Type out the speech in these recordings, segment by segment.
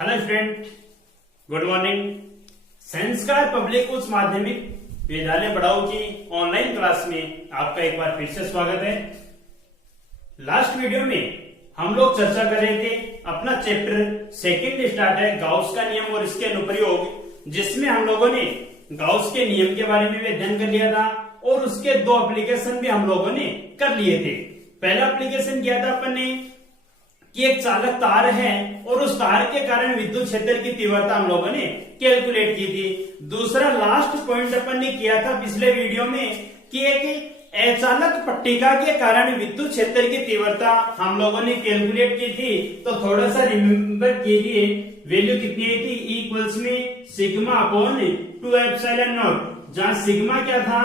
Hello student, good morning. संस्कार public उच्च माध्यमिक विद्यालय बड़ाऊ की ऑनलाइन क्लास में आपका एक बार फिर से स्वागत है। लास्ट वीडियो में हम लोग चर्चा कर रहे थे, अपना चैप्टर सेकंड स्टार्ट है गाउस का नियम और इसके अनुप्रयोग, जिसमें हम लोगों ने गाउस के नियम के बारे में भी अध्ययन कर लिया था और उसके दो एप्लीकेशन भी हम लोगों ने कर लिए थे। पहला एप्लीकेशन किया था अपन ने कि एक चालक तार है और उस तार के कारण विद्युत क्षेत्र की तीव्रता हम लोगों ने कैलकुलेट की थी। दूसरा लास्ट पॉइंट अपन ने किया था पिछले वीडियो में कि एक अचालक पट्टिका के कारण विद्युत क्षेत्र की तीव्रता हम लोगों ने कैलकुलेट की थी। तो थोड़ा सा रिमेम्बर कीजिए, वैल्यू कितनी आई थी, इक्वल्स में सिग्मा अपॉन 2 एप्सिलॉन नॉट, जहां सिग्मा क्या था,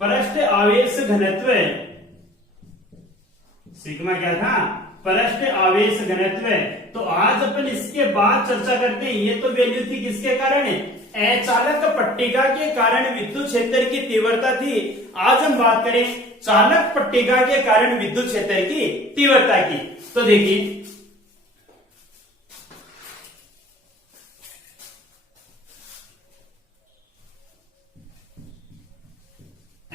पृष्ठ आवेश घनत्व। सिग्मा क्या था, पृष्ठ आवेश घनत्व। तो आज अपन इसके बाद चर्चा करते हैं, ये तो वैल्यू थी किसके कारण, अचालक पट्टिका के कारण विद्युत क्षेत्र की तीव्रता थी। आज हम बात करें चालक पट्टिका के कारण विद्युत क्षेत्र की तीव्रता की। तो देखिए,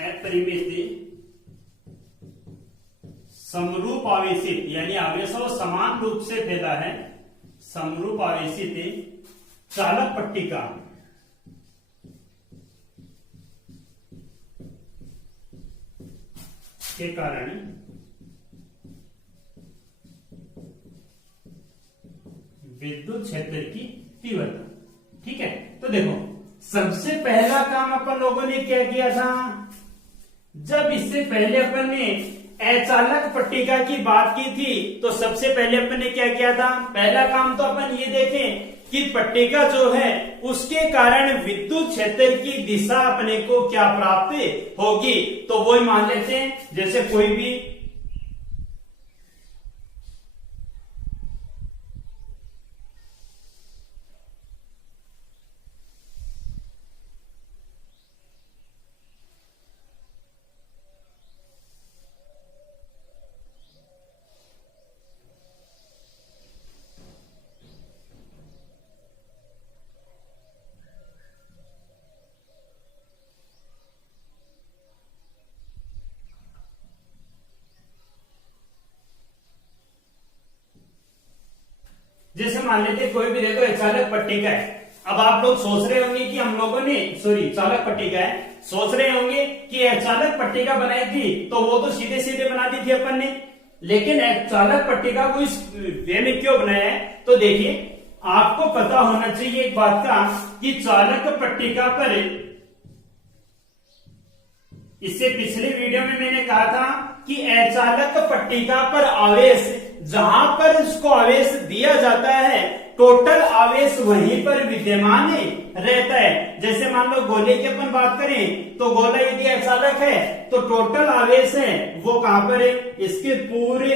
अपरिमित समरूप आवेशित, यानी आवेशों समान रूप से फैला है, समरूप आवेशित चालक पट्टिका के कारण विद्युत क्षेत्र की तीव्रता। ठीक है, तो देखो सबसे पहला काम अपन लोगों ने क्या किया था, जब इससे पहले अपन ने अचालक पट्टिका की बात की थी तो सबसे पहले अपन ने क्या किया था, पहला काम तो अपन ये देखें कि पट्टिका जो है उसके कारण विद्युत क्षेत्र की दिशा अपने को क्या प्राप्त होगी। तो वो मान लेते हैं, जैसे कोई भी जैसे मान लेते कोई भी देखो चालक पट्टिका है। अब आप लोग सोच रहे होंगे कि हम लोगों ने चालक पट्टिका है, सोच रहे होंगे कि चालक पट्टिका बनाई थी तो वो तो सीधे सीधे बना दी थी अपन ने, लेकिन चालक पट्टिका को इस वे में क्यों बनाया है। तो देखिए, आपको पता होना चाहिए एक बात का कि चालक पट्टिका पर, इससे पिछले वीडियो में मैंने कहा था कि अचालक पट्टिका पर आवेश, जहां पर इसको आवेश दिया जाता है टोटल आवेश वहीं पर विद्यमान रहता है। जैसे मान लो गोले की अपन बात करें तो गोला यदि अचालक है तो टोटल आवेश है वो कहां पर है, इसके पूरे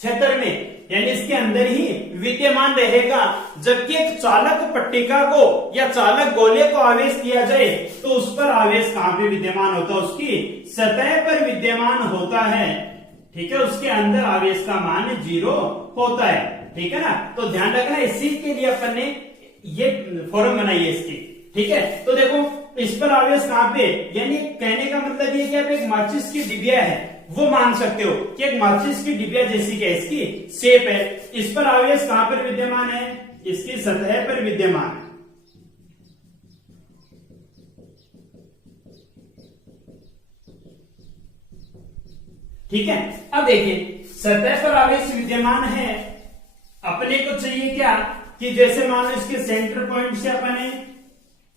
क्षेत्र में, यानी इसके अंदर ही विद्यमान रहेगा। जबकि एक चालक पट्टिका को या चालक गोले को आवेश दिया जाए तो उस पर आवेश कहां पे विद्यमान होता है, उसकी सतह पर विद्यमान होता है। ठीक है, उसके अंदर आवेश का मान 0 होता है। ठीक है ना, तो ध्यान रखना, इसी के लिए अपन ने ये फॉर्म बनाई है इसकी। ठीक है, तो देखो इस पर आवेश कहां पे, यानी कहने का मतलब ये कि आप एक माचिस की डिबिया है वो मान सकते हो कि एक माचिस की डिबिया जैसी क्या इसकी शेप है। इस पर आवेश कहां पर विद्यमान है, इसकी सतह पर विद्यमान है। ठीक है, अब देखिए सतह पर आवेश विद्यमान है, अपने को चाहिए क्या कि जैसे मान लो इसके सेंटर पॉइंट से अपने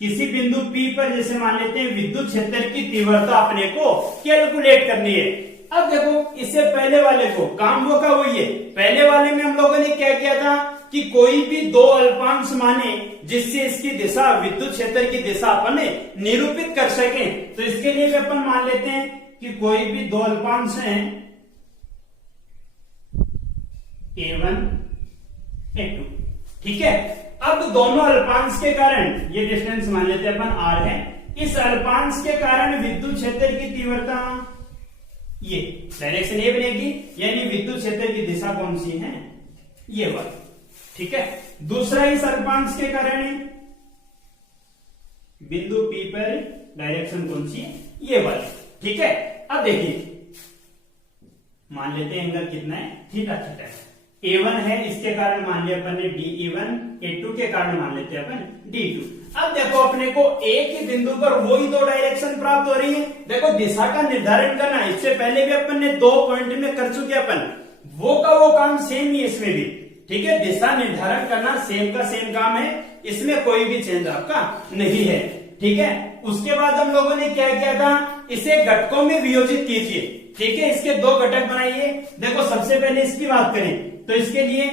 किसी बिंदु P पर जैसे मान लेते हैं विद्युत क्षेत्र की तीव्रता अपने को कैलकुलेट करनी है। अब देखो इससे पहले वाले को काम वो का वही है, पहले वाले में हम लोगों ने क्या किया था कि कोई भी दो अल्पांश माने जिससे इसकी दिशा, विद्युत क्षेत्र की दिशा अपन निरूपित कर सके। तो इसके लिए भी अपन मान लेते हैं कि कोई भी दो अल्पांश हैं A1 A2। ठीक है, अब दोनों अल्पांश के कारण ये डिस्टेंस मान लेते हैं अपन R है, इस अल्पांश के कारण विद्युत क्षेत्र की तीव्रता ये डायरेक्शन ये बनेगी, यानी विद्युत क्षेत्र की दिशा कौन सी है, ये वाली। ठीक है। दूसरा इस अल्पांश के कारण है, बिंदु P पर डायरेक्शन कौन सी है, ये वाली, ठीक है। अब देखिए मान लेते हैं एंगल कितना है, थीटा थीटा है, A1 है, इसके कारण मान लिया अपन ने DE1, A2 के कारण मान लेते हैं अपन D2। अब देखो अपने को एक ही बिंदु पर वही दो डायरेक्शन प्राप्त हो रही है। देखो दिशा का निर्धारण करना इससे पहले भी अपन ने 2 पॉइंट में कर चुके अपन, वो का वो काम सेम ही इसमें भी, ठीक है। दिशा निर्धारण करना सेम का सेम काम है, इसमें कोई भी चेंज आपका नहीं है, ठीक है। उसके बाद हम लोगों ने क्या किया था, इसे घटकों में वियोजित कीजिए, ठीक है। इसके दो घटक बनाइए। देखो सबसे पहले इसकी बात करें तो इसके लिए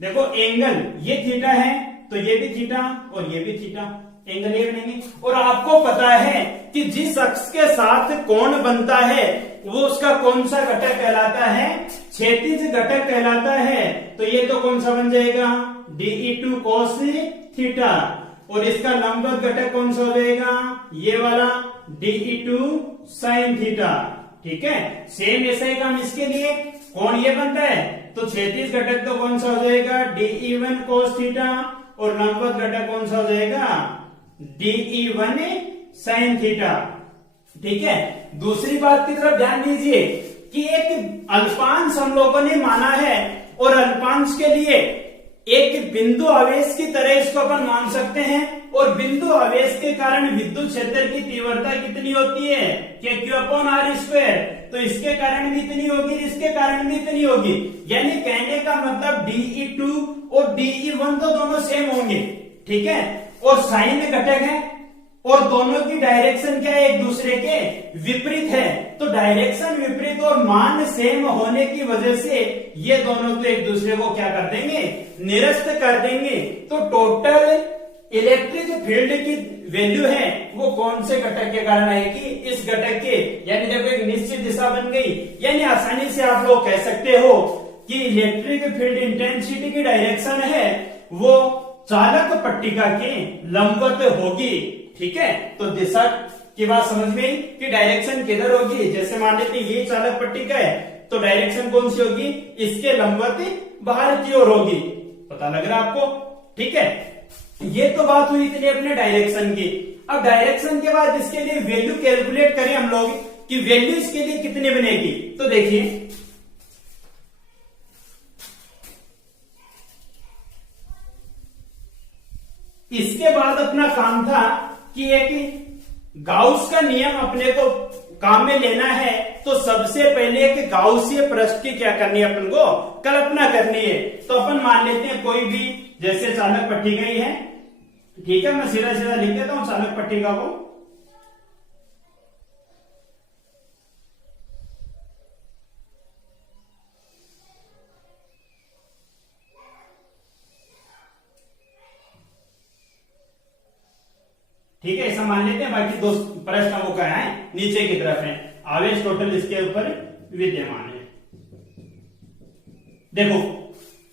देखो एंगल ये थीटा है तो ये भी थीटा और ये भी थीटा, एंगल ये बनेंगे। और आपको पता है कि जिस अक्ष के साथ कोण बनता है वो उसका कौन सा घटक कहलाता है, क्षैतिज घटक कहलाता है। तो ये तो कौन सा बन जाएगा, DE2 cos थीटा, और इसका लंबवत घटक कौन सा हो जाएगा, ये वाला DE2 sin थीटा, ठीक है। सेम ऐसा ही काम इसके लिए, कोण ये बनता है तो क्षैतिज घटक तो कौन सा हो जाएगा, DE1 cos थीटा, और लंबवत घटक कौन सा हो जाएगा, DE1 sin थीटा, ठीक है। दूसरी बात की तरफ ध्यान दीजिए कि एक अल्पांश हम लोगों ने माना है, और अल्पांश के लिए एक बिंदु आवेश की तरह इसको अपन मान सकते हैं, और बिंदु आवेश के कारण विद्युत क्षेत्र की तीव्रता कितनी होती है, Q/r²। तो इसके कारण भी इतनी होगी, इसके कारण भी इतनी होगी, यानी कहने का मतलब DE2 और DE1 तो दोनों सेम होंगे, ठीक है। और साइन घटक है और दोनों की डायरेक्शन क्या है, एक दूसरे के विपरीत है। तो डायरेक्शन विपरीत और मान सेम होने की वजह से ये दोनों तो एक दूसरे को क्या कर देंगे, निरस्त कर देंगे। तो टोटल इलेक्ट्रिक फील्ड की वैल्यू है वो कौन से घटक के कारण आएगी, इस घटक के, यानी देखो एक निश्चित दिशा बन गई। यानी आसानी से आप लोग कह सकते हो कि इलेक्ट्रिक फील्ड इंटेंसिटी की डायरेक्शन है वो चालक पट्टिका के लंबवत होगी, ठीक है। तो दिशा की बात समझ में आई कि डायरेक्शन किधर होगी, जैसे मान लेते हैं ये चालक पट्टिका है तो डायरेक्शन कौन सी होगी, इसके लंबवत बाहर की ओर होगी। पता लग रहा है आपको, ठीक है। ये तो बात हुई इतनी अपने डायरेक्शन की। अब डायरेक्शन के बाद इसके लिए वैल्यू कैलकुलेट करें हम लोग कि वैल्यू इसके लिए कितनी बनेगी। तो देखिए इसके बाद अपना काम था कि एक गाउस का नियम अपने को काम में लेना है। तो सबसे पहले एक गाउसीय पृष्ठ की क्या करनी है, अपन को कल्पना करनी है। तो अपन मान लेते हैं कोई भी, जैसे चालक पट्टिका ही है, ठीक है। मैं सीधा सीधा लिख देता हूं चालक पट्टिका को। ठीक है, ऐसा मान लेते हैं। बाकी दो प्रश्न वो क्या है, नीचे की तरफ है, आवेश टोटल इसके ऊपर विद्यमान है। देखो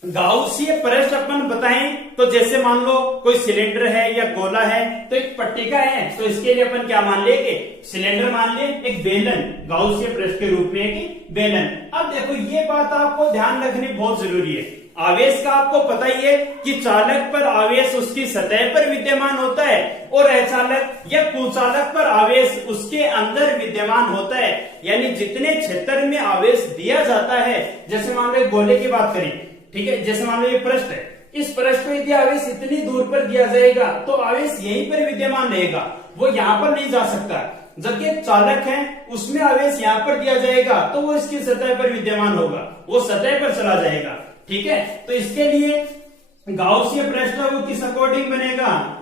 गाउसीय पृष्ठ अपन बताएं तो जैसे मान लो कोई सिलेंडर है या गोला है, तो एक पट्टिका है तो इसके लिए अपन क्या मान लेंगे, सिलेंडर मान ले, एक बेलन, गाउसीय पृष्ठ के रूप में एक बेलन। अब देखो ये बात आपको ध्यान रखनी बहुत जरूरी है। आवेश का आपको पता ही है कि चालक पर आवेश उसकी सतह पर विद्यमान होता है और अचालक या कुचालक पर आवेश उसके अंदर विद्यमान होता है। यानी जितने क्षेत्र में आवेश दिया जाता है, जैसे मान लो गोले की बात करें, ठीक है, जैसे मान लो ये पृष्ठ है, इस पृष्ठ पे यदि आवेश इतनी दूर पर दिया जाएगा तो आवेश यहीं पर विद्यमान रहेगा, वो यहां पर नहीं जा सकता। जबकि एक चालक है उसमें आवेश यहां पर दिया जाएगा तो वो इसकी सतह पर विद्यमान होगा, वो सतह पर चला जाएगा, ठीक है। तो इसके लिए गाउसीय पृष्ठ वो किस अकॉर्डिंग बनेगा,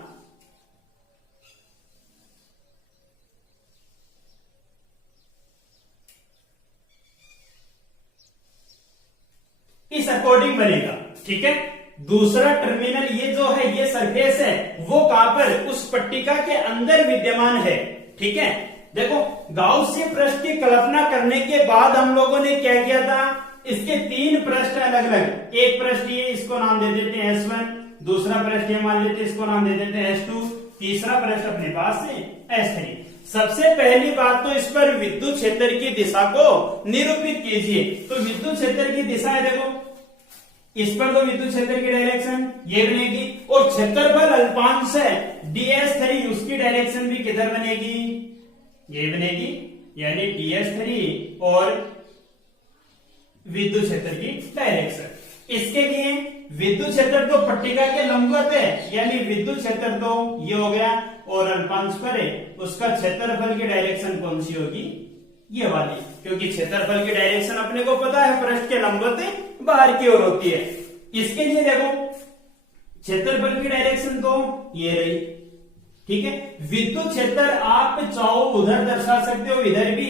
इस अकॉर्डिंग बनेगा, ठीक है। दूसरा टर्मिनल ये जो है, ये सरफेस है, वो कहां पर, उस पट्टिका के अंदर विद्यमान है, ठीक है। देखो गाउसीय पृष्ठ की कल्पना करने के बाद हम लोगों ने क्या किया था, इसके तीन पृष्ठ अलग अलग, एक पृष्ठ ये, इसको नाम दे देते हैं S1, दूसरा पृष्ठ ये मान लेते हैं, इसको नाम दे देते हैं S2, तीसरा पृष्ठ अपने पास है S3। सबसे पहली बात तो इस पर विद्युत क्षेत्र की दिशा को निरूपित कीजिए। तो विद्युत क्षेत्र की दिशा है, देखो इस पर तो विद्युत क्षेत्र की डायरेक्शन ये बनेगी, और क्षेत्रफल अल्पांश है ds3 उसकी डायरेक्शन भी किधर बनेगी, ये बनेगी, यानी ds3 और विद्युत क्षेत्र की डायरेक्शन। इसके लिए विद्युत क्षेत्र तो पट्टिका के लंबवत है, यानी विद्युत क्षेत्र तो ये हो गया, और अल्पांश पर है उसका क्षेत्रफल की डायरेक्शन कौन सी होगी, ये वाली, क्योंकि क्षेत्रफल की डायरेक्शन अपने को पता है पृष्ठ के लंबवत बाहर की ओर होती है। इसके लिए देखो क्षेत्रफल की डायरेक्शन तो ये रही, ठीक है। विद्युत क्षेत्र आप चाहो उधर दर्शा सकते हो, इधर भी,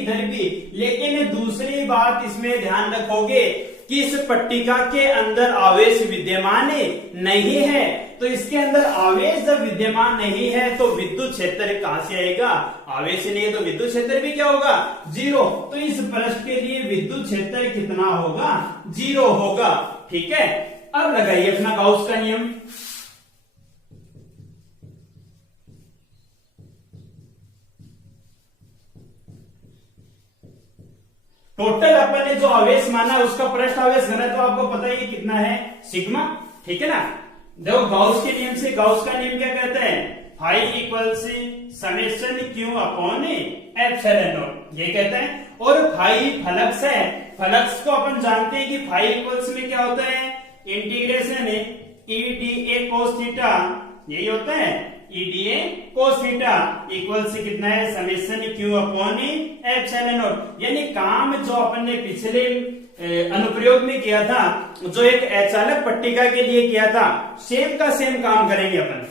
लेकिन दूसरी बात इसमें ध्यान रखोगे कि इस पट्टिका के अंदर आवेश विद्यमान नहीं है, तो इसके अंदर आवेश जब विद्यमान नहीं है तो विद्युत क्षेत्र कहां से आएगा, आवेश नहीं है तो विद्युत क्षेत्र भी क्या होगा, जीरो। तो इस पृष्ठ के लिए विद्युत क्षेत्र कितना होगा, जीरो होगा, ठीक है। अब लगाइए अपना गाउस का नियम। टोटल अपन ने जो आवेश माना उसका पृष्ठ आवेश घनत्व आपको पता है कितना है, सिग्मा, ठीक है ना। देखो गाउस के नियम से, गाउस का नियम क्या कहता है, phi equal summation Q upon epsilon not, ये कहता है। और फाई फ्लक्स है, फ्लक्स को अपन जानते हैं कि फाई इक्वल्स में क्या होता है, इंटीग्रेशन ईडीए कोस थीटा, यही होता है, ईडीए कोस थीटा इक्वल से कितना है, summation Q upon epsilon not. यानी काम जो अपन ने पिछले अनुप्रयोग में किया था, जो एक अचालक पट्टिका के लिए किया था, सेम का सेम काम करेंगे अपन,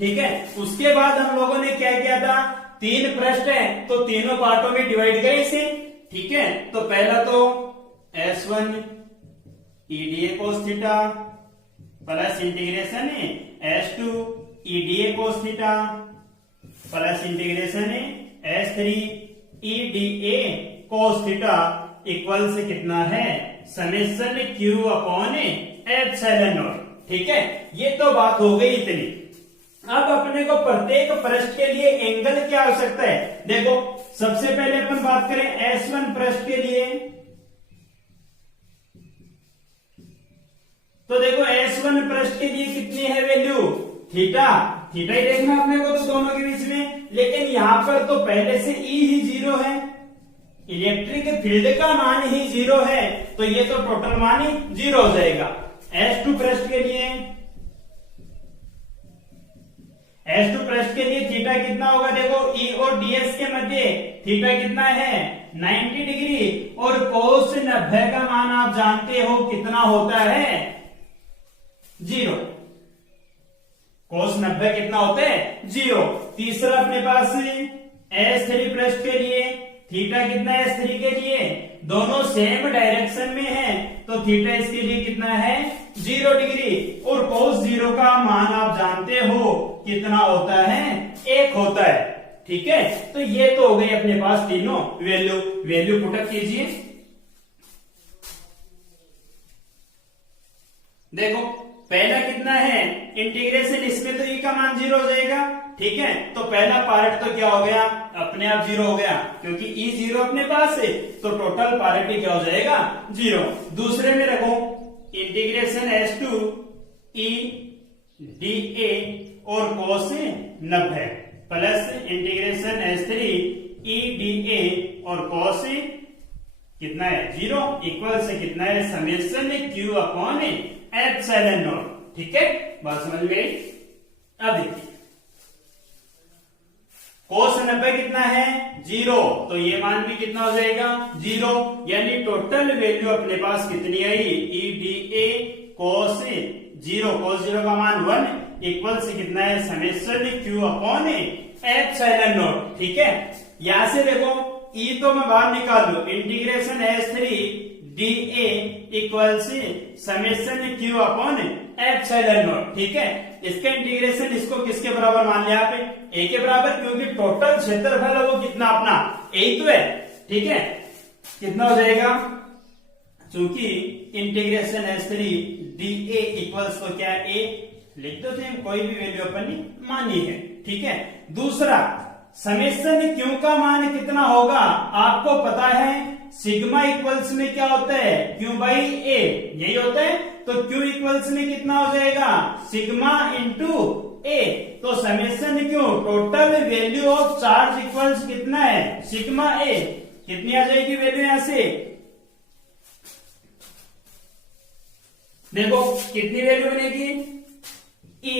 ठीक है। उसके बाद हम लोगों ने क्या किया था, तीन पृष्ठ है तो तीनों पार्टों में डिवाइड करें इसे, ठीक है। तो पहला तो S1 EDA cos theta plus integration S2 EDA cos theta plus integration S3 EDA cos theta equal से कितना है, summation Q upon epsilon not, ठीक है। ये तो बात हो गई इतनी। अब अपने को प्रत्येक पृष्ठ के लिए एंगल की आवश्यकता है। देखो सबसे पहले अपन बात करें S1 पृष्ठ के लिए, तो देखो S1 पृष्ठ के लिए कितनी है वैल्यू, थीटा, थीटा ही देखना अपने को तो दोनों के बीच में, लेकिन यहां पर तो पहले से ई ही जीरो है, इलेक्ट्रिक फील्ड का मान ही जीरो है, तो ये तो टोटल मान ही जीरो हो जाएगा। S2 पृष्ठ के लिए, S2 पृष्ठ के लिए थीटा कितना होगा, देखो E और DS के मध्य थीटा कितना है, 90 डिग्री, और कोस 90 का मान आप जानते हो कितना होता है, जीरो। कोस 90 कितना होता है, जीरो। तीसरा अपने पास S3 पृष्ठ के लिए थीटा कितना है, S3 के लिए, दोनों सेम डायरेक्शन में है, तो थीटा इसके लिए कितना है, 0 डिग्री, और कोस 0 का मान आप जानते हो कितना होता है, 1 होता है, ठीक है। तो ये तो हो गई अपने पास तीनों वैल्यू पुटअप कीजिए। देखो पहला कितना है, इंटीग्रेशन, इसमें तो ई का मान 0 हो जाएगा, ठीक है। तो पहला पार्ट तो क्या हो गया, अपने आप 0 हो गया, क्योंकि ई 0 अपने पास है, तो टोटल पार्ट ही क्या हो जाएगा, 0। दूसरे में रखो इंटीग्रेशन S2 ई डी ए और कोस 90 प्लस इंटीग्रेशन S3 ई डी ए और कोस कितना है, 0 इक्वल से कितना है, summation Q upon epsilon not, ठीक है। बात समझ गई। अब देखिए कोस 90 कितना है, 0, तो ये मान भी कितना हो जाएगा, 0, यानी टोटल वैल्यू अपने पास कितनी आई, ई डी ए कोस 0, कोस 0 का मान 1 इक्वल से कितना है, summation Q upon epsilon not, ठीक है। यहां से देखो ई तो मैं बाहर निकाल लू, integration S3 D A equal से summation Q upon epsilon not, ठीक है। इसका इंटीग्रेशन इसको किसके बराबर मान लिया आप, ए के बराबर, क्योंकि टोटल क्षेत्रफल है वो कितना अपना ए तो है, ठीक है। कितना हो जाएगा, चूंकि इंटीग्रेशन S3 डी ए इक्वल्स तो क्या ए लिख दो, कोई भी वैल्यू अपन ने मानी है, ठीक है। दूसरा समेशन क्यू का मान कितना होगा, आपको पता है सिग्मा इक्वल्स में क्या होता है, क्यू बाई ए, यही होता है। तो तो Q इक्वल्स में कितना हो जाएगा, सिग्मा इंटू ए। तो summation Q total value of charge equals कितना है, सिग्मा ए। कितनी आ जाएगी वैल्यू यहां से, देखो कितनी वैल्यू बनेगी E,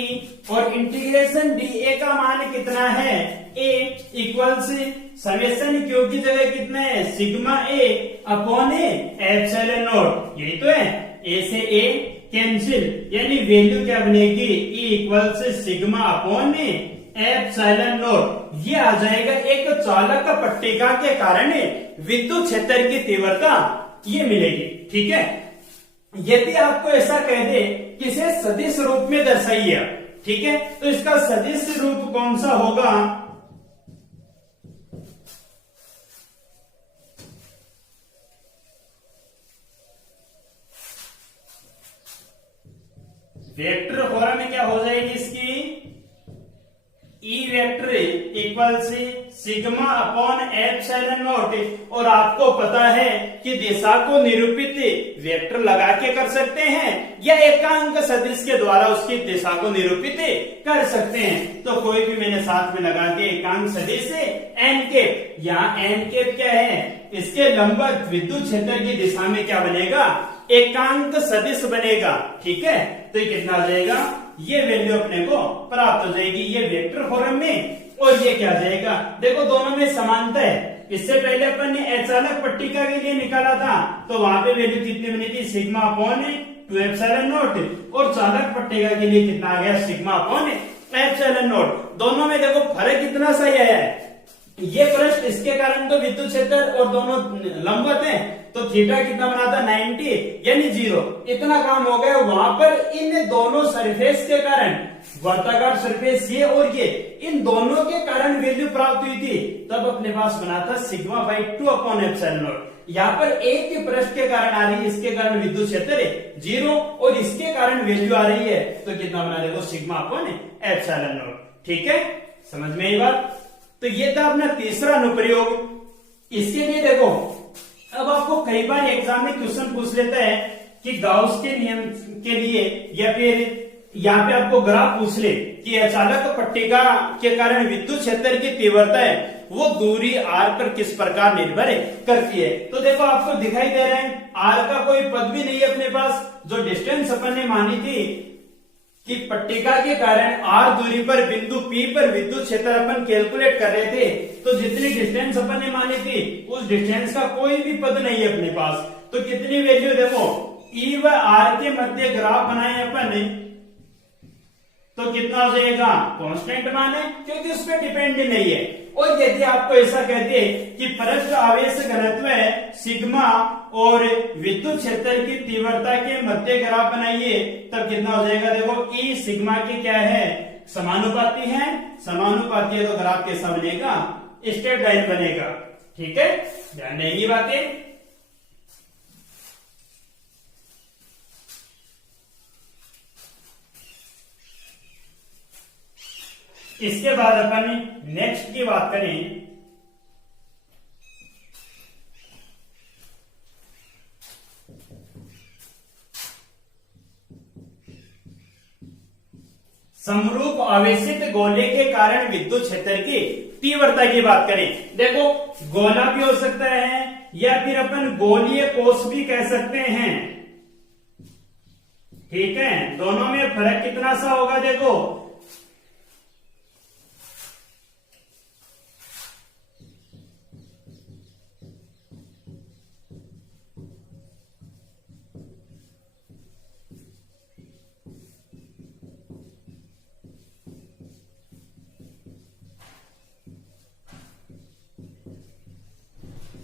और इंटीग्रेशन dA का मान कितना है A इक्वल से समेशन क्यू की जगह कितना है, sigma A upon A epsilon not. यही तो है, ए से ए कैंसिल, यानी वैल्यू क्या बनेगी E इक्वल से sigma upon A epsilon not. ये आ जाएगा एक चालक पट्टिका के कारण विद्युत क्षेत्र की तीव्रता ये मिलेगी। ठीक है, यदि आपको ऐसा कह दे कि इसे सदिश रूप में दर्शाइए, ठीक है, तो इसका सदिश रूप कौन सा होगा, वेक्टर फॉर्म में क्या हो जाएगी इसकी, ई वेक्टर इक्वल से सिग्मा अपॉन एप्सिलॉन नॉट। और आपको पता है कि दिशा को निरूपित वेक्टर लगा के कर सकते हैं या एकांक सदिश के द्वारा उसकी दिशा को निरूपित कर सकते हैं। तो कोई भी मैंने साथ में लगा के एकांक सदिश एन कैप, यहाँ एन कैप क्या है, इसके लंबवत विद्युत क्षेत्र की दिशा में क्या बनेगा, एकांक सदिश बनेगा। ठीक है, तो ये कितना आ जाएगा, ये वैल्यू अपने को प्राप्त हो जाएगी ये वेक्टर फॉर्म में। और ये क्या आ जाएगा, देखो दोनों में समानता है। इससे पहले अपन ने अचालक पट्टिका के लिए निकाला था, तो वहां पे वैल्यू कितनी बनी थी, सिग्मा अपॉन 2 एप्सिलॉन नॉट। और चालक पट्टिका के लिए कितना आ गया, सिग्मा अपॉन एप्सिलॉन नॉट। दोनों में देखो फर्क कितना सही आया है। ये पृष्ठ इसके कारण तो विद्युत क्षेत्र और दोनों लंबवत हैं, तो थीटा कितना बना था 90 यानी 0। इतना काम हो गया। वहां पर इन दोनों सरफेस के कारण, वर्ताकार सरफेस ये और ये, इन दोनों के कारण वैल्यू प्राप्त हुई थी। तब अपने पास बना था sigma by 2 upon epsilon not. यहाँ पर एक के पृष्ठ के कारण आ रही है, इसके कारण विद्युत क्षेत्र 0 और इसके कारण वैल्यू आ रही है, तो कितना बना देखो सिग्मा अपॉन एप्सिलॉन नॉट। ठीक है, समझ में आई बात। तो ये था अपना तीसरा अनुप्रयोग। इसके लिए देखो, अब आपको कई बार एग्जाम में क्वेश्चन पूछ लेता है कि गाउस के नियम के लिए, या फिर यहाँ पे आपको ग्राफ पूछ ले कि अचालक पट्टिका के कारण विद्युत क्षेत्र की तीव्रता है वो दूरी r पर किस प्रकार निर्भर करती है। तो देखो आपको दिखाई दे रहा है r का कोई पद भी नहीं है अपने पास। जो डिस्टेंस अपन ने मानी थी कि पट्टिका के कारण r दूरी पर बिंदु P पर विद्युत क्षेत्र अपन कैलकुलेट कर रहे थे, तो जितनी डिस्टेंस अपन ने मानी थी उस डिस्टेंस का कोई भी पद नहीं है अपने पास। तो कितनी वैल्यू देखो, E व R के मध्य ग्राफ बनाए अपन, तो कितना हो जाएगा, कांस्टेंट मान है क्योंकि उस पर डिपेंड नहीं है। और यदि आपको ऐसा कहते कि पृष्ठ आवेश घनत्व है सिग्मा और विद्युत क्षेत्र की तीव्रता के मध्य ग्राफ बनाइए, तब कितना हो जाएगा, देखो ई सिग्मा की क्या है, समानुपाती है। समानुपाती है तो ग्राफ कैसा बनेगा, स्ट्रेट लाइन बनेगा। ठीक है, ध्यान देंगी बातें। इसके बाद अपन नेक्स्ट की बात करें, समरूप आवेशित गोले के कारण विद्युत क्षेत्र की तीव्रता की बात करें। देखो गोला भी हो सकता है या फिर अपन गोलीय कोष भी कह सकते हैं। ठीक है, दोनों में फर्क कितना सा होगा, देखो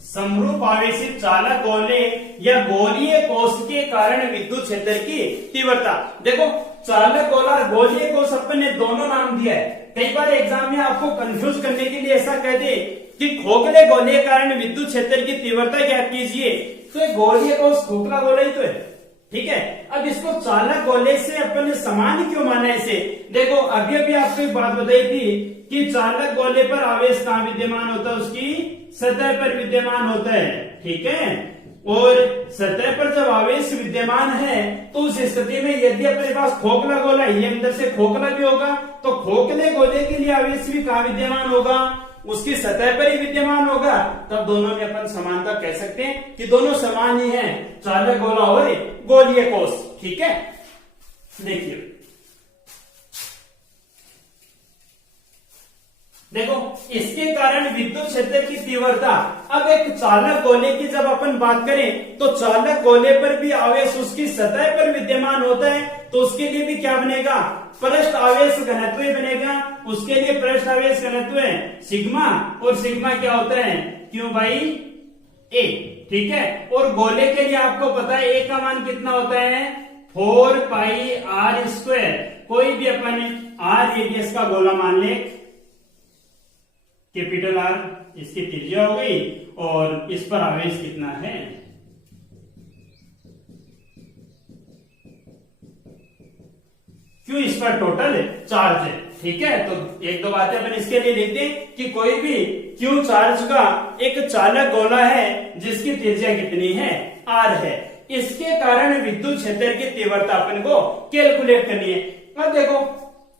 समरूप आवेशित चालक गोले या गोलीय कोष के कारण विद्युत क्षेत्र की तीव्रता। देखो चालक गोला और गोलीय कोष अपन ने दोनों नाम दिया है। कई बार एग्जाम में आपको कंफ्यूज करने के लिए ऐसा कह दे कि खोखले गोले के कारण विद्युत क्षेत्र की तीव्रता ज्ञात कीजिए, तो गोलीय कोष खोखला गोला ही तो है। ठीक है, अब इसको चालक गोले से अपन ने समान क्यों माना इसे, देखो अभी अभी आपको एक बात बताई थी कि चालक गोले पर आवेश कहां विद्यमान होता है, उसकी सतह पर विद्यमान होता है। ठीक है, और सतह पर जब आवेश विद्यमान है तो उस स्थिति में यदि अपने पास खोखला गोला, ये अंदर से खोखला भी होगा, तो खोखले गोले के लिए आवेश भी कहां विद्यमान होगा, उसकी सतह पर ही विद्यमान होगा। तब दोनों में अपन समानता कह सकते हैं कि दोनों समान ही हैं, चालक गोला और गोलीय कोश। ठीक है, देखिए देखो, इसके कारण विद्युत क्षेत्र की तीव्रता, अब एक चालक गोले की जब अपन बात करें तो चालक गोले पर भी आवेश उसकी सतह पर विद्यमान होता है, तो उसके लिए भी क्या बनेगा, पृष्ठ आवेश घनत्व बनेगा। उसके लिए पृष्ठ आवेश घनत्व है सिग्मा, और सिग्मा क्या होता है, क्यू बाई ए। ठीक है, और गोले के लिए आपको पता है ए का मान कितना होता है, 4 पाई आर स्क्वायर। कोई भी अपन आर रेडियस का गोला मान ले, कैपिटल आर इसकी त्रिज्या हो गई, और इस पर आवेश कितना है, क्यों, इस पर टोटल चार्ज है। ठीक है, तो एक दो बातें अपन इसके लिए लिखते हैं कि कोई भी क्यू चार्ज का एक चालक गोला है जिसकी त्रिज्या कितनी है, आर है। इसके कारण विद्युत क्षेत्र की तीव्रता अपन को कैलकुलेट करनी है। अब देखो,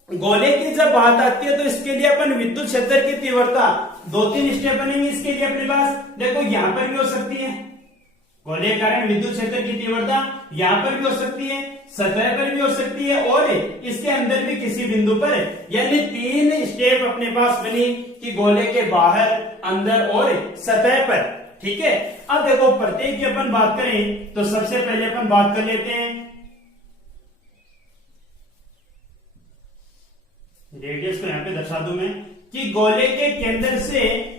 गोले की जब बात आती है तो इसके लिए अपन विद्युत क्षेत्र की तीव्रता 2-3 स्टेप बनेंगे इसके लिए अपने पास। देखो, यहां पर भी हो सकती है गोले के कारण विद्युत क्षेत्र की तीव्रता, यहां पर भी हो सकती है, सतह पर भी हो सकती है, और इसके अंदर भी किसी बिंदु पर, यानी 3 स्टेप अपने पास बनी कि गोले के बाहर, अंदर और सतह पर। ठीक है, अब देखो प्रत्येक की अपन बात करें तो सबसे पहले अपन बात कर लेते हैं रेडियस को, यहां पे दर्शा दूं मैं कि गोले के केंद्र से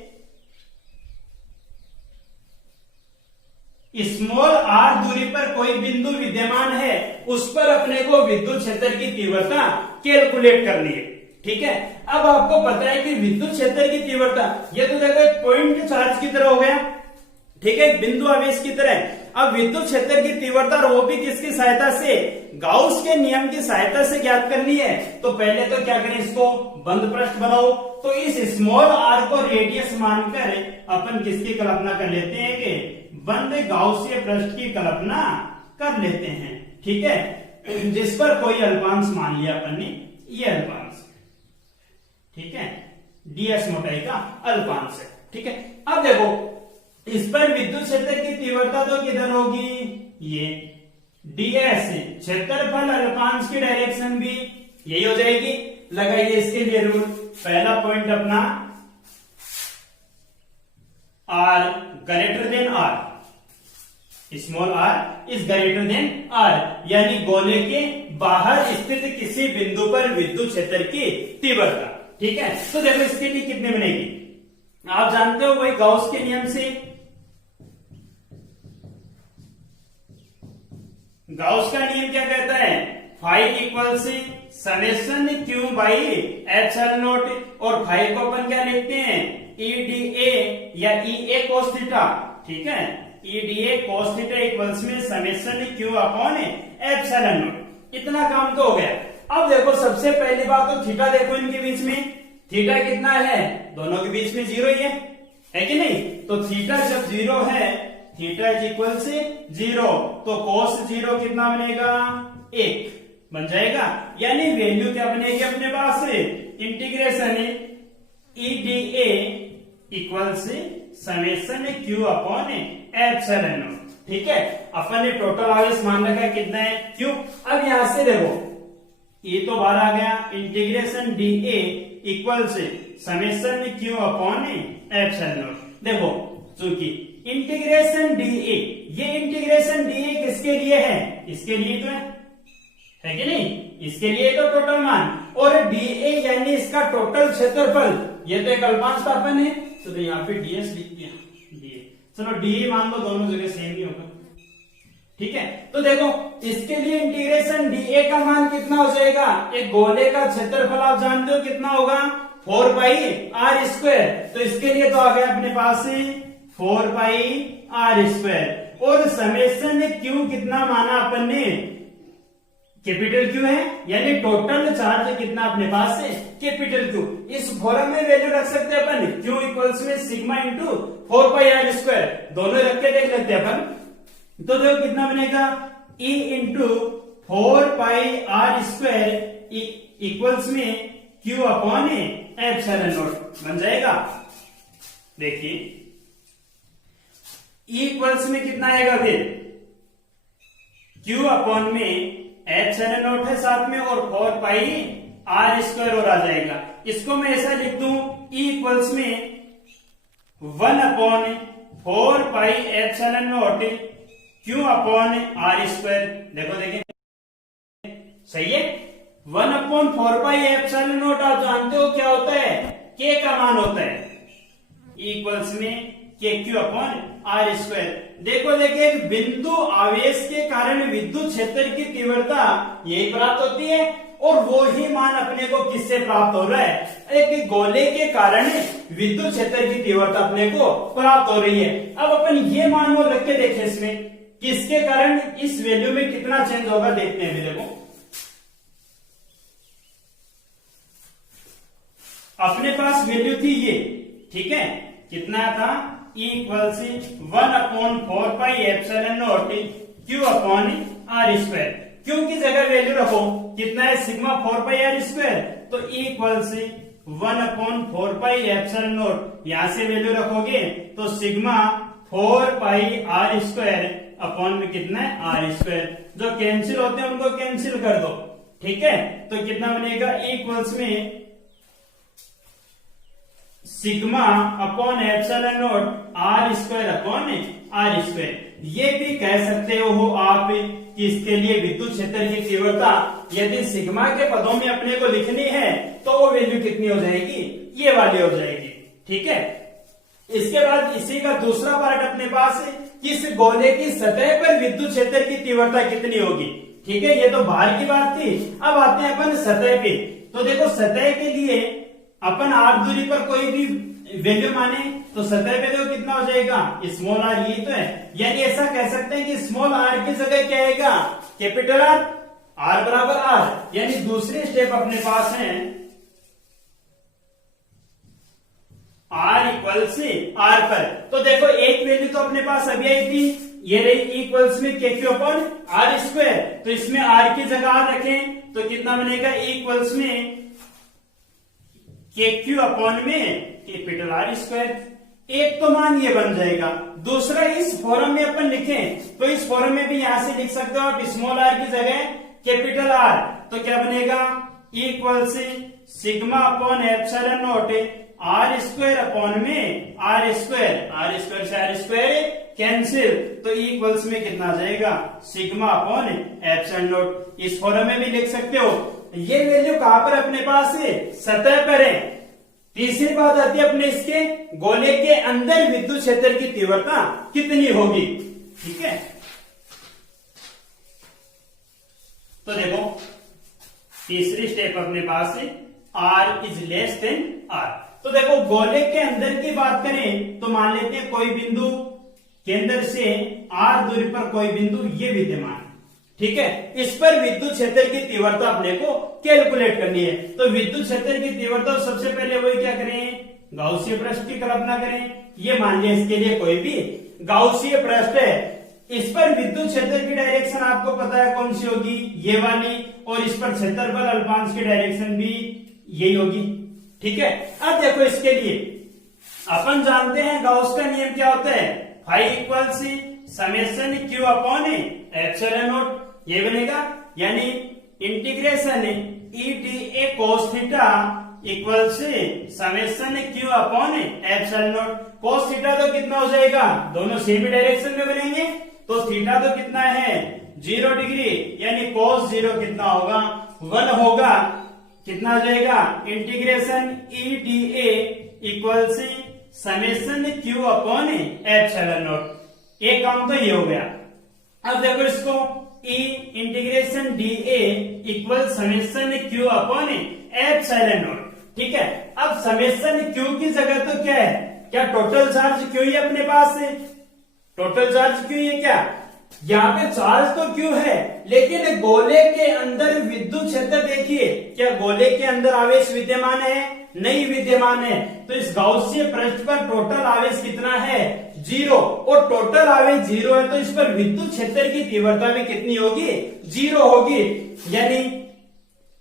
स्मॉल आर दूरी पर कोई बिंदु विद्यमान है, उस पर अपने को विद्युत क्षेत्र की तीव्रता कैलकुलेट करनी है। ठीक है, अब आपको पता है कि विद्युत क्षेत्र की तीव्रता, ये तो देखो एक पॉइंट चार्ज की तरह हो गया, ठीक है, एक बिंदु आवेश की तरह। अब विद्युत क्षेत्र की तीव्रता, और वो भी किसकी सहायता से, गाउस के नियम की सहायता से ज्ञात करनी है। तो पहले तो क्या करें, इसको बंद पृष्ठ बनाओ। तो इस स्मॉल आर को रेडियस मानकर अपन किसकी कल्पना कर लेते हैं कि बंद गाउसीय पृष्ठ की कल्पना कर लेते हैं। ठीक है, जिस पर कोई अल्पांश मान लिया अपन ने, ये अल्पांश, ठीक है, डीएस मोटाई का अल्पांश है। ठीक है, अब देखो इस पर विद्युत क्षेत्र की तीव्रता तो किधर होगी, ये डीएस, क्षेत्रफल अल्पांश की डायरेक्शन भी यही हो जाएगी। लगाइए इसके लिए रूल, पहला पॉइंट अपना r greater than r, small r is greater than are, यानी गोले के बाहर स्थित किसी बिंदु पर विद्युत क्षेत्र की तीव्रता। ठीक है, तो देखो इसके लिए कितने बनेगी, आप जानते हो वही गाउस के नियम से, गाउस का नियम क्या कहता है, फाई इक्वल से summation Q by epsilon not, और फाई को अपन क्या लिखते हैं, ई डी ए या ई ए कोस थीटा। ठीक है, E D A cos theta equals में summation Q upon epsilon not. इतना काम तो हो गया। अब देखो सबसे पहली बात तो थीटा देखो, इनके बीच में थीटा कितना है, दोनों के बीच में 0 ही है कि नहीं। तो थीटा जब 0 है, थीटा इज इक्वल से 0, तो कोस 0 कितना बनेगा, 1 बन जाएगा। यानी वैल्यू क्या बनेगी अपने पास, integration E D A equal से summation Q upon epsilon not. ठीक है, अपन ने टोटल आवेश मान रखा है कितना है, क्यू। अब यहां से देखो ये तो बाहर आ गया, इंटीग्रेशन डी ए इक्वल से summation Q upon epsilon not. देखो चूंकि इंटीग्रेशन डी ए, ये इंटीग्रेशन डी ए किसके लिए है, इसके लिए तो है कि नहीं, इसके लिए तो टोटल मान, और डी ए यानी इसका टोटल क्षेत्रफल, ये तो एक अल्पांश तापन है, तो यहाँ पे डीएस लिख दिया, डी, चलो डी मान लो, दोनों जगह सेम ही होगा। ठीक है, तो देखो इसके लिए इंटीग्रेशन डी ए का मान कितना हो जाएगा, एक गोले का क्षेत्रफल आप जानते हो कितना होगा, 4 पाई आर स्क्वायर। तो इसके लिए तो आ गया अपने पास 4 पाई आर स्क्वायर, और समेशन क्यू कितना माना अपन ने, कैपिटल क्यू है, यानी टोटल चार्ज कितना अपने पास है, कैपिटल क्यू। इस फॉर्म में वैल्यू रख सकते हैं अपन, क्यू इक्वल्स में sigma into 4 pi r square, दोनों रख के देख लेते हैं अपन। तो देखो कितना बनेगा, E इंटू 4πr² इक्वल्स में Q अपॉन एप्सिलॉन नॉट बन जाएगा। देखिए E इक्वल्स में कितना आएगा, फिर Q अपॉन में एप्सिलॉन नॉट है साथ में और 4πr² और आ जाएगा। इसको मैं ऐसा लिख दूं, E इक्वल्स में 1 upon 4π epsilon not Q upon r²। देखो देखें सही है, 1 अपॉन 4π एप्सिलॉन नॉट आप जानते हो क्या होता है, K का मान होता है, इक्वल्स में KQ अपॉन r²। देखो देखिए, एक बिंदु आवेश के कारण विद्युत क्षेत्र की तीव्रता यही प्राप्त होती है और वो ही मान अपने को किससे प्राप्त हो रहा है, एक गोले के कारण विद्युत क्षेत्र की तीव्रता अपने को प्राप्त हो रही है। अब अपन ये मान वो रख के देखें इसमें किसके कारण इस वैल्यू में कितना चेंज होगा, देखते हैं। देखो अपने पास वैल्यू थी ये, ठीक है, कितना था, E equals 1 upon 4π epsilon not Q upon r²। Q की जगह वैल्यू रखो, कितना है, सिग्मा 4πr²। तो E equals 1 upon 4π epsilon not, यहां से वैल्यू रखोगे तो सिग्मा 4πr² अपॉन में कितना है, r²। जो कैंसिल होते हैं उनको कैंसिल कर दो, ठीक है। तो कितना बनेगा, E इक्वल्स में sigma upon epsilon not r² upon r²। ये भी कह सकते हो आप कि इसके लिए विद्युत क्षेत्र की तीव्रता यदि सिग्मा के पदों में अपने को लिखनी है तो वो वैल्यू कितनी हो जाएगी, ये वाली हो जाएगी, ठीक है। इसके बाद इसी का दूसरा पार्ट अपने पास है कि इस गोले की सतह पर विद्युत क्षेत्र की तीव्रता कितनी होगी, ठीक है। ये तो बाहर की बात थी, अब आते हैं अपन सतह पे। तो देखो सतह के लिए अपन r दूरी पर कोई भी वैल्यू माने तो सतह पे देखो कितना हो जाएगा, स्मॉल r, ये तो है। यानी ऐसा कह सकते हैं कि स्मॉल r की जगह क्या आएगा, कैपिटल R, r बराबर r। यानी दूसरी स्टेप अपने पास है r इक्वल से r पर। तो देखो एक वैल्यू तो अपने पास अभी आई थी, ये रही इक्वल्स में KQ अपॉन r²। तो इसमें r की जगह r रखें तो कितना बनेगा, इक्वल्स में KQ अपॉन में कैपिटल r²। एक तो मान ये बन जाएगा। दूसरा इस फॉर्म में अपन लिखें तो इस फॉर्म में भी यहां से लिख सकते हो आप, स्मॉल r की जगह कैपिटल R। तो क्या बनेगा, इक्वल से sigma upon epsilon not r² upon में r² से r² कैंसिल। तो इक्वल्स में कितना आ जाएगा, सिग्मा अपॉन एप्सिलॉन नॉट। इस फॉर्म में भी लिख सकते हो। ये वैल्यू कहां पर अपने पास है, सतह पर है। तीसरी बात आती है अपने इसके गोले के अंदर विद्युत क्षेत्र की तीव्रता कितनी होगी, ठीक है। तो देखो तीसरी स्टेप अपने पास है r is less then r। तो देखो गोले के अंदर की बात करें तो मान लेते हैं कोई बिंदु केंद्र से r दूरी पर कोई बिंदु ये विद्यमान, ठीक है। इस पर विद्युत क्षेत्र की तीव्रता अपने को कैलकुलेट करनी है। तो विद्युत क्षेत्र की तीव्रता सबसे पहले वही क्या करें, गाउसीय पृष्ठ की कल्पना करें। ये मान लिया इसके लिए कोई भी गाउसीय पृष्ठ है। इस पर विद्युत क्षेत्र की डायरेक्शन आपको पता है कौन सी होगी, ये वाली, और इस पर क्षेत्रफल अल्पांश की डायरेक्शन भी यही होगी, ठीक है। अब देखो इसके लिए अपन जानते हैं गाउस का नियम क्या होता है, फाई इक्वल सी summation Q upon epsilon not. ये बनेगा यानी integration EdA cos theta equal से summation Q upon epsilon not. cos theta तो कितना हो जाएगा, दोनों सेम डायरेक्शन में बनेंगे। तो थीटा तो कितना है, 0 डिग्री, यानी cos 0 कितना होगा, 1 होगा। कितना हो जाएगा, इंटीग्रेशन EdA इक्वल से summation Q upon epsilon not. एक काम तो ये हो गया। अब देखो इसको E integration DA equal summation Q upon epsilon not, ठीक है। अब समेशन Q की जगह तो क्या है, क्या टोटल चार्ज Q ही अपने पास है, टोटल चार्ज Q है क्या, यहाँ पे चार्ज तो Q है, लेकिन गोले के अंदर विद्युत क्षेत्र देखिए, क्या गोले के अंदर आवेश विद्यमान है, नहीं विद्यमान है। तो इस गाउसीय पृष्ठ पर टोटल आवेश कितना है, जीरो, और टोटल आवेश जीरो है तो इस पर विद्युत क्षेत्र की तीव्रता भी कितनी होगी, जीरो होगी। यानी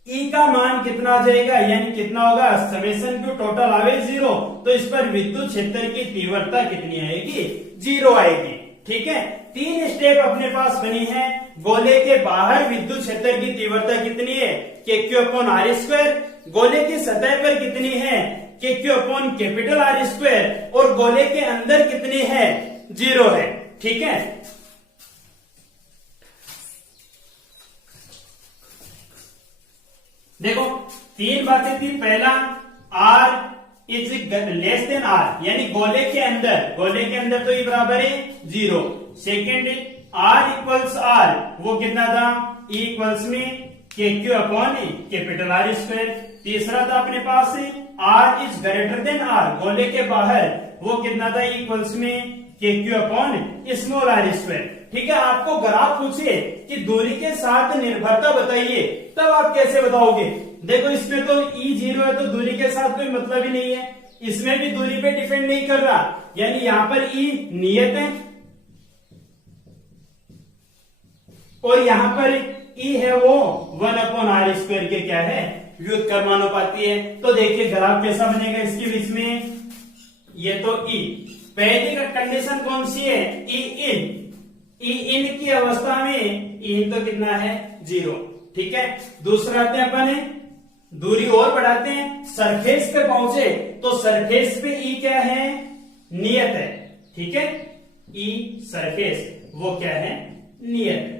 ई का मान कितना आ जाएगा, यानी कितना होगा, समेशन क्यू टोटल आवेश जीरो, तो इस पर विद्युत क्षेत्र की तीव्रता कितनी आएगी, जीरो आएगी। ठीक है, 3 स्टेप अपने पास बनी है। गोले के बाहर विद्युत क्षेत्र की तीव्रता कितनी है, के क्यू अपॉन आर स्क्वायर। गोले की सतह पर कितनी है, के Q upon capital R square, और गोले के अंदर कितनी है, जीरो है। ठीक है, देखो 3 बातें थी। पहला, R is less than are, यानी गोले के अंदर तो ये बराबर है zero. Second, R equals R, वो कितना था, ई इक्वल्स में K Q upon capital R square. तीसरा था अपने पास R is greater than R, गोले के बाहर, वो कितना था, इक्वल्स में K Q upon small R square. ठीक है, आपको ग्राफ पूछे कि दूरी के साथ निर्भरता बताइए, तब आप कैसे बताओगे। देखो इसमें तो ई जीरो है तो दूरी के साथ कोई मतलब ही नहीं है, इसमें भी दूरी पे डिपेंड नहीं कर रहा, यानी यहां पर ई नियत है और यहां पर ई है वो 1 अपॉन आर स्क्वायर के क्या है, व्युत्क्रमानुपाती है। तो देखिए ग्राफ कैसा बनेगा इसके बीच में, ये तो ई, पहली कंडीशन कौन सी है, ई इन, ई इन की अवस्था में ई इन तो कितना है, जीरो। ठीक है, दूसरा आते हैं अपन, दूरी और बढ़ाते हैं, सरफेस पे पहुंचे तो सरफेस पे ई क्या है, नियत है। ठीक है, ई सरफेस वो क्या है, नियत है।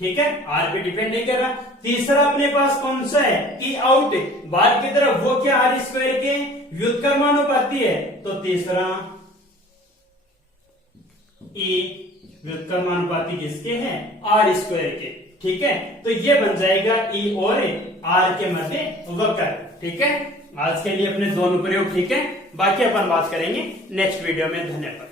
ठीक है, आर पे डिपेंड नहीं कर रहा। तीसरा अपने पास कौन सा है, ई आउट, बाहर की तरफ, वो क्या आर स्क्वायर के व्युत्क्रमानुपाती है, तो तीसरा ई व्युत्क्रमानुपाती किसके हैं, आर स्क्वायर के। ठीक है, तो ये बन जाएगा ई और आर के मध्य वक्र। ठीक है, आज के लिए अपने दोनों प्रयोग। ठीक है, बाकी अपन बात करेंगे नेक्स्ट वीडियो में। धन्यवाद।